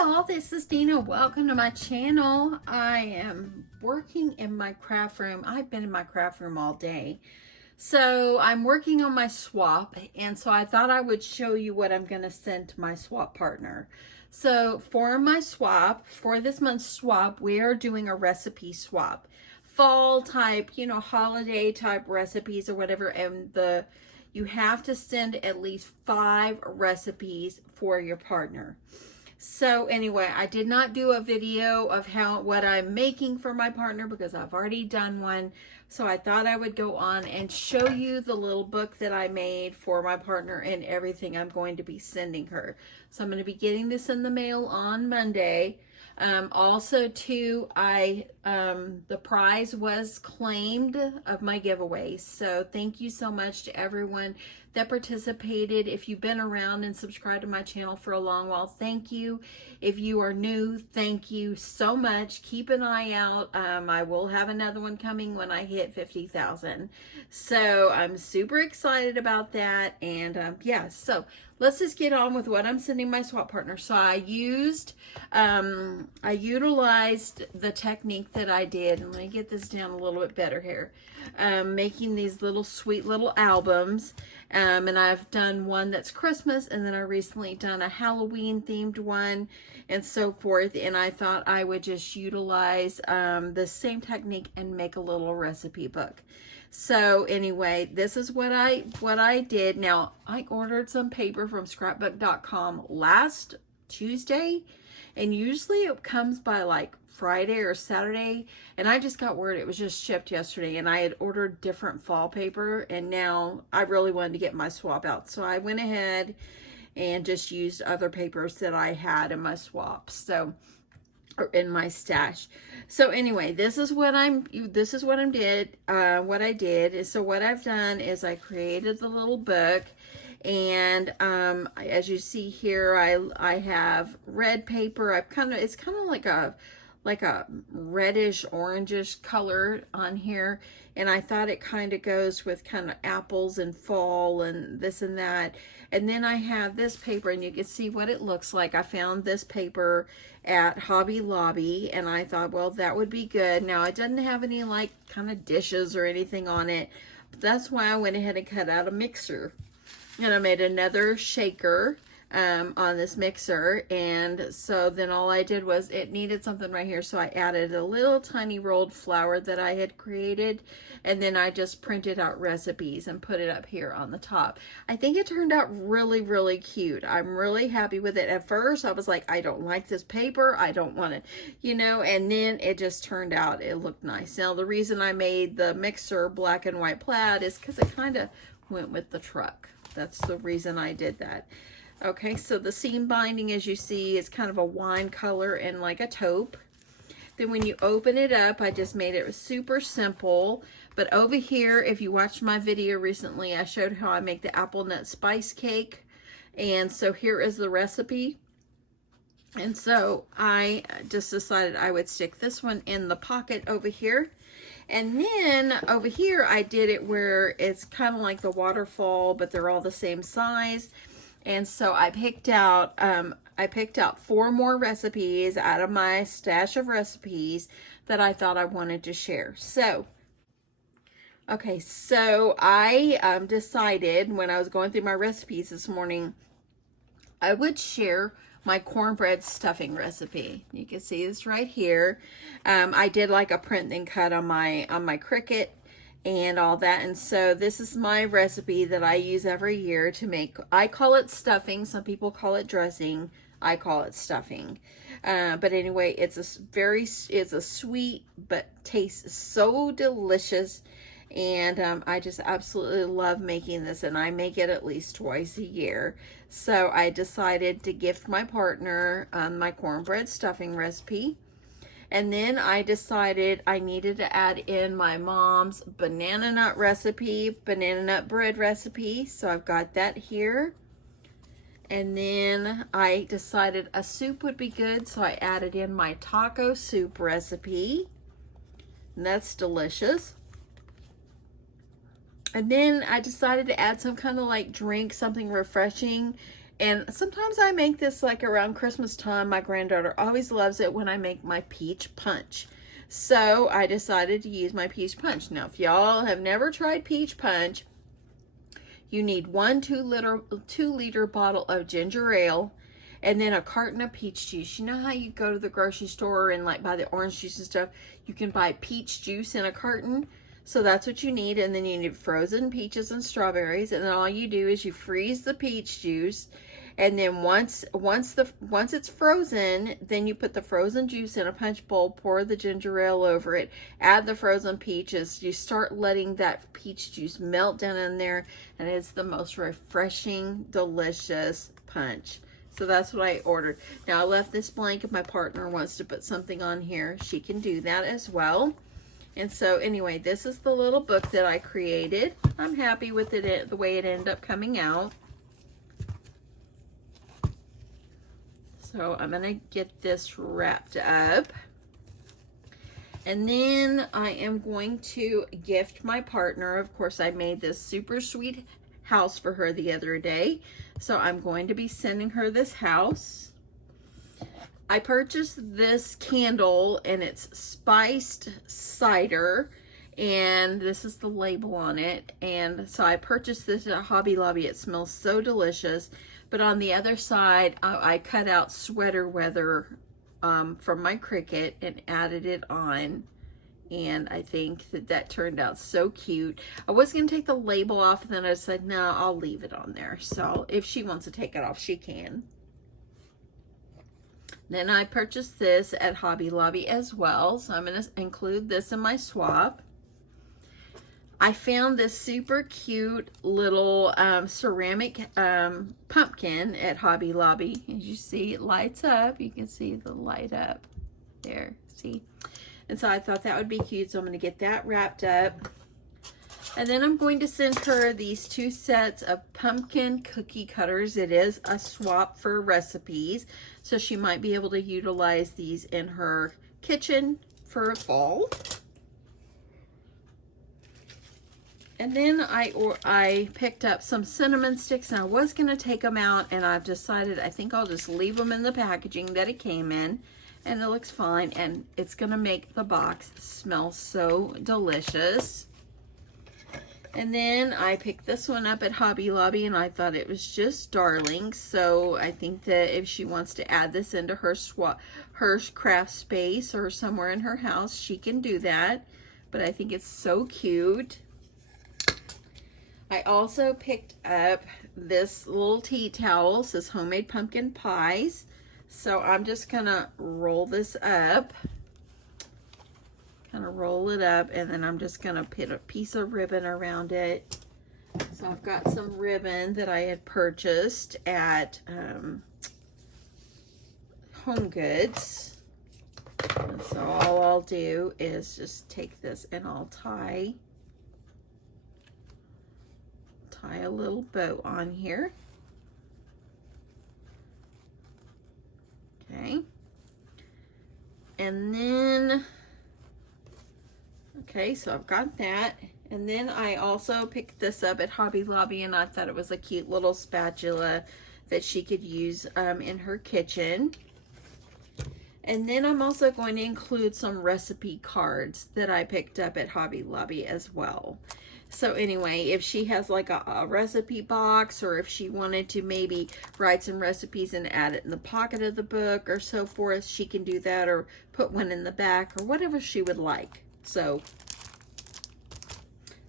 y'all, this is Deanna. Welcome to my channel. I am working in my craft room. I've been in my craft room all day. So I'm working on my swap, and so I thought I would show you what I'm going to send to my swap partner. So for my swap, for this month's swap, we are doing a recipe swap. Fall type, holiday type recipes or whatever, and you have to send at least 5 recipes for your partner. So anyway, I did not do a video of what I'm making for my partner because I've already done one. So I thought I would go on and show you the little book that I made for my partner and everything I'm going to be sending her. So I'm going to be getting this in the mail on Monday. Also too, the prize was claimed of my giveaway. So thank you so much to everyone that participated. If you've been around and subscribed to my channel for a long while, thank you. If you are new, thank you so much. Keep an eye out. I will have another one coming when I hit 50,000. So I'm super excited about that. And yeah, so let's just get on with what I'm sending my swap partner. So I utilized the technique that I did, and let me get this down a little bit better here, making these little sweet little albums, and I've done one that's Christmas, and then I recently done a Halloween themed one and so forth, and I thought I would just utilize the same technique and make a little recipe book. So anyway, this is what I did. Now, I ordered some paper from scrapbook.com last Tuesday, and usually it comes by like Friday or Saturday, and I just got word it was just shipped yesterday, and I had ordered different fall paper, and now I really wanted to get my swap out. So I went ahead and just used other papers that I had in my swap. So, or in my stash. So anyway, this is what I did is, so what I've done is I created the little book, and as you see here, I have red paper. It's kind of like a reddish orangish color on here, and I thought it kind of goes with kind of apples and fall and this and that. And then I have this paper, and you can see what it looks like. I found this paper at Hobby Lobby, and I thought, well, that would be good. Now, it doesn't have any like kind of dishes or anything on it, but that's why I went ahead and cut out a mixer, and I made another shaker on this mixer. And so then all I did was, it needed something right here, so I added a little tiny rolled flour that I had created, and then I just printed out recipes and put it up here on the top. I think it turned out really, really cute. I'm really happy with it. At first I was like, I don't like this paper, I don't want it, and then it just turned out, it looked nice. Now, the reason I made the mixer black and white plaid is because it kind of went with the truck. That's the reason I did that. Okay, so the seam binding, as you see, is kind of a wine color and like a taupe. Then when you open it up, I just made it super simple. But over here, if you watched my video recently, I showed how I make the apple nut spice cake. And so here is the recipe. And so I just decided I would stick this one in the pocket over here. And then over here, I did it where it's kind of like the waterfall, but they're all the same size. And so I picked out 4 more recipes out of my stash of recipes that I thought I wanted to share. So, okay, so I decided when I was going through my recipes this morning, I would share my cornbread stuffing recipe. You can see this right here. I did like a print and cut on my Cricut and all that, and so this is my recipe that I use every year to make. I call it stuffing. Some people call it dressing. I call it stuffing. But anyway, it's a sweet but tastes so delicious, and I just absolutely love making this, and I make it at least twice a year. So I decided to gift my partner my cornbread stuffing recipe. And then I decided I needed to add in my mom's banana nut bread recipe. So I've got that here. And then I decided a soup would be good, so I added in my taco soup recipe. And that's delicious. And then I decided to add some kind of like drink, something refreshing. And sometimes I make this like around Christmas time. My granddaughter always loves it when I make my peach punch. So I decided to use my peach punch. Now, if y'all have never tried peach punch, you need 1 2-liter bottle of ginger ale, and then a carton of peach juice. You know how you go to the grocery store and like buy the orange juice and stuff? You can buy peach juice in a carton. So that's what you need. And then you need frozen peaches and strawberries. And then all you do is you freeze the peach juice. And then once it's frozen, then you put the frozen juice in a punch bowl, pour the ginger ale over it, add the frozen peaches. You start letting that peach juice melt down in there, and it's the most refreshing, delicious punch. So that's what I ordered. Now I left this blank. If my partner wants to put something on here, she can do that as well. And so anyway, this is the little book that I created. I'm happy with it, the way it ended up coming out. So I'm going to get this wrapped up. And then I am going to gift my partner. Of course, I made this super sweet house for her the other day. So I'm going to be sending her this house. I purchased this candle, and it's spiced cider. And this is the label on it. And so I purchased this at Hobby Lobby. It smells so delicious. But on the other side, I cut out sweater weather from my Cricut and added it on. And I think that turned out so cute. I was going to take the label off, and then I said, no, I'll leave it on there. So if she wants to take it off, she can. Then I purchased this at Hobby Lobby as well. So I'm going to include this in my swap. I found this super cute little ceramic pumpkin at Hobby Lobby. As you see, it lights up. You can see the light up there. See? And so I thought that would be cute. So I'm going to get that wrapped up. And then I'm going to send her these 2 sets of pumpkin cookie cutters. It is a swap for recipes. So she might be able to utilize these in her kitchen for fall. And then I picked up some cinnamon sticks, and I was going to take them out, and I've decided I think I'll just leave them in the packaging that it came in, and it looks fine, and it's going to make the box smell so delicious. And then I picked this one up at Hobby Lobby, and I thought it was just darling. So I think that if she wants to add this into her craft space or somewhere in her house, she can do that. But I think it's so cute. I also picked up this little tea towel. It says homemade pumpkin pies. So I'm just gonna roll this up. Kind of roll it up, and then I'm just gonna put a piece of ribbon around it. So I've got some ribbon that I had purchased at Home Goods. And so all I'll do is just take this and I'll tie a little bow on here. Okay. And then, okay, so I've got that. And then I also picked this up at Hobby Lobby, and I thought it was a cute little spatula that she could use in her kitchen. And then I'm also going to include some recipe cards that I picked up at Hobby Lobby as well. So anyway, if she has like a recipe box, or if she wanted to maybe write some recipes and add it in the pocket of the book or so forth, she can do that, or put one in the back, or whatever she would like. So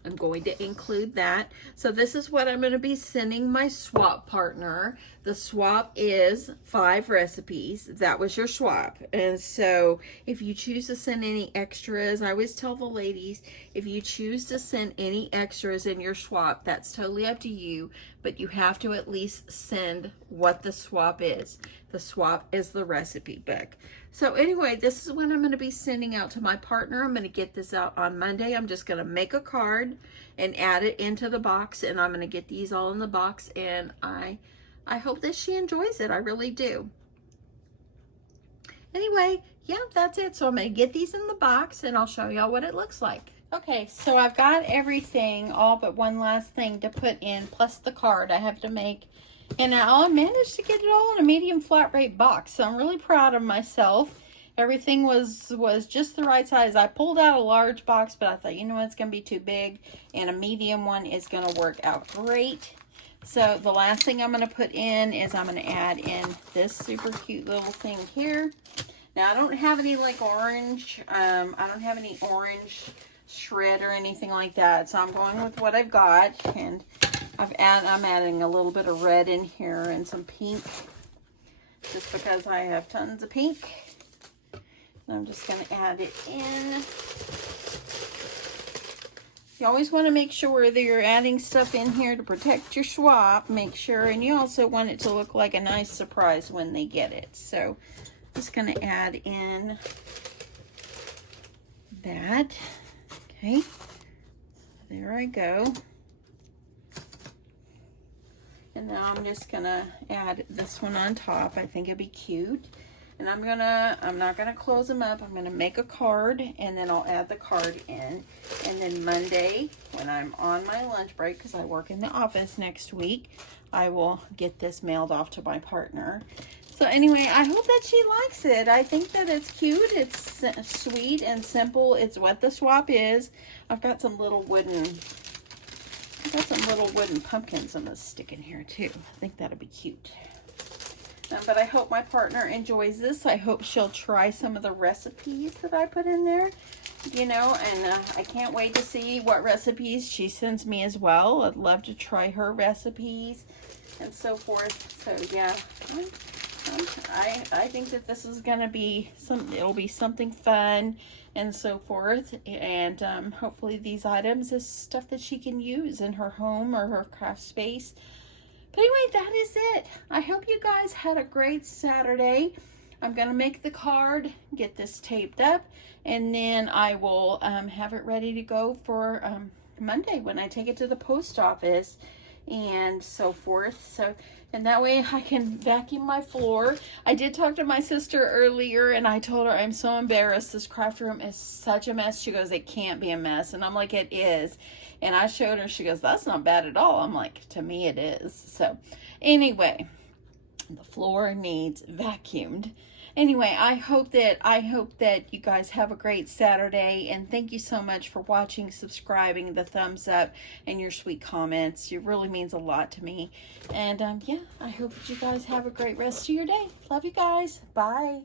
I'm going to include that. So this is what I'm going to be sending my swap partner. The swap is 5 recipes. That was your swap. And so if you choose to send any extras, I always tell the ladies, if you choose to send any extras in your swap, that's totally up to you, but you have to at least send what the swap is. The swap is the recipe book. So anyway, this is what I'm going to be sending out to my partner. I'm going to get this out on Monday. I'm just going to make a card and add it into the box, and I'm going to get these all in the box, and I hope that she enjoys it. I really do. Anyway, yeah, that's it. So I'm going to get these in the box, and I'll show y'all what it looks like. Okay, so I've got everything, all but one last thing to put in, plus the card I have to make. And I managed to get it all in a medium flat rate box. So I'm really proud of myself. Everything was just the right size. I pulled out a large box, but I thought, you know what, it's going to be too big. And a medium one is going to work out great. So the last thing I'm going to put in is I'm going to add in this super cute little thing here. Now, I don't have any like orange. I don't have any orange shred or anything like that. So I'm going with what I've got. And I'm adding a little bit of red in here and some pink. Just because I have tons of pink. And I'm just going to add it in. You always want to make sure that you're adding stuff in here to protect your swap. Make sure, and you also want it to look like a nice surprise when they get it. So I'm just going to add in that. Okay, there I go. And now I'm just going to add this one on top. I think it'd be cute. And I'm not gonna close them up. I'm gonna make a card and then I'll add the card in. And then Monday, when I'm on my lunch break, because I work in the office next week, I will get this mailed off to my partner. So anyway, I hope that she likes it. I think that it's cute. It's sweet and simple. It's what the swap is. I've got some little wooden pumpkins I'm gonna stick in here too. I think that'll be cute. But I hope my partner enjoys this. I hope she'll try some of the recipes that I put in there, you know, and I can't wait to see what recipes she sends me as well. I'd love to try her recipes and so forth. So yeah, I think that this is gonna be it'll be something fun and so forth. And hopefully these items is stuff that she can use in her home or her craft space. But anyway, that is it. I hope you guys had a great Saturday. I'm going to make the card, get this taped up, and then I will have it ready to go for Monday when I take it to the post office and so forth. So, and that way I can vacuum my floor. I did talk to my sister earlier and I told her I'm so embarrassed. This craft room is such a mess. She goes, it can't be a mess. And I'm like, it is. And I showed her, she goes, that's not bad at all. I'm like, to me it is. So anyway, the floor needs vacuumed. Anyway, I hope that you guys have a great Saturday, and thank you so much for watching, subscribing, the thumbs up, and your sweet comments. It really means a lot to me. And yeah, I hope that you guys have a great rest of your day. Love you guys. Bye.